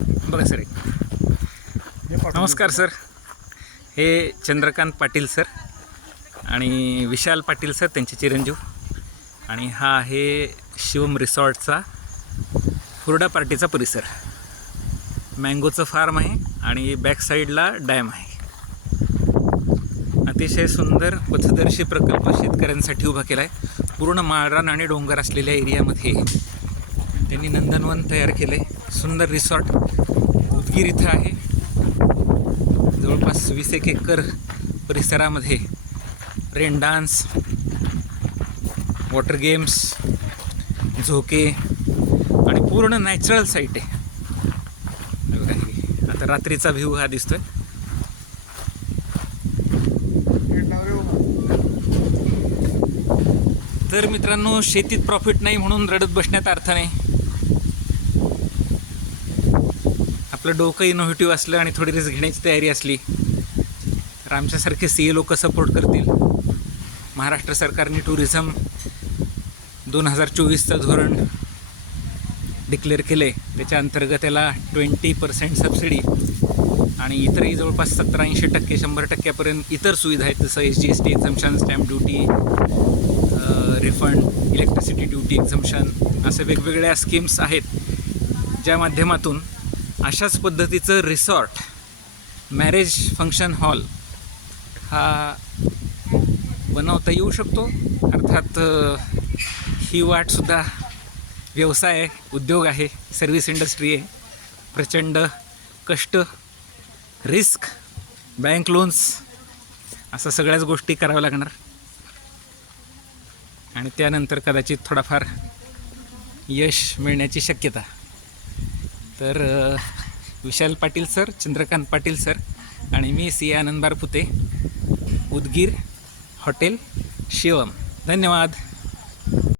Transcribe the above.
बघा सर, नमस्कार सर. हे चंद्रकांत पाटील सर आणि विशाल पाटील सर, त्यांचे चिरंजीव. आणि हा आहे शिवम रिसॉर्टचा हुरडा पार्टीचा परिसर. मँगोचं फार्म आहे आणि बॅक साईडला डॅम आहे. अतिशय सुंदर पथदर्शी प्रकल्प शेतकऱ्यांसाठी उभा केला आहे. पूर्ण माळरान आणि डोंगर असलेल्या एरियामध्ये त्यांनी नंदनवन तयार केलं आहे. सुंदर रिसॉर्ट उदगीर इथं आहे. जवळपास 20 एकर परिसरामध्ये रेन डान्स, वॉटर गेम्स, झोके आणि पूर्ण नॅचरल साईट आहे. आता रात्रीचा व्ह्यू हा दिसतोय. तर मित्रांनो, शेतीत प्रॉफिट नाही म्हणून रडत बसण्यात अर्थ नाही. आपलं डोकं इनोव्हेटिव्ह असलं आणि थोडी रिस्क घेण्याची तयारी असली तर आमच्यासारखे CA लोक सपोर्ट करतील. महाराष्ट्र सरकारने टुरिझम 2024चं धोरण डिक्लेअर केलं आहे. त्याच्या अंतर्गत त्याला 20% सबसिडी आणि इतरही जवळपास 70-80%, 100%पर्यंत इतर सुविधा आहेत. जसं SGST exemption, stamp duty, refund, electricity duty exemption, असे वेगवेगळ्या स्कीम्स आहेत ज्या माध्यमातून अशाच पद्धतीचं रिसॉर्ट, मॅरेज फंक्शन हॉल हा बनवता येऊ शकतो. अर्थात ही वाटसुद्धा व्यवसाय आहे, उद्योग आहे, सर्व्हिस इंडस्ट्री आहे. प्रचंड कष्ट, रिस्क, बँक लोन्स, असं सगळ्याच गोष्टी कराव्या लागणार आणि त्यानंतर कदाचित थोडाफार यश मिळण्याची शक्यता. तर विशाल पाटील सर, चंद्रकांत पाटील सर आणि मी CA आनंद बारपुते, उदगीर, हॉटेल शिवम. धन्यवाद.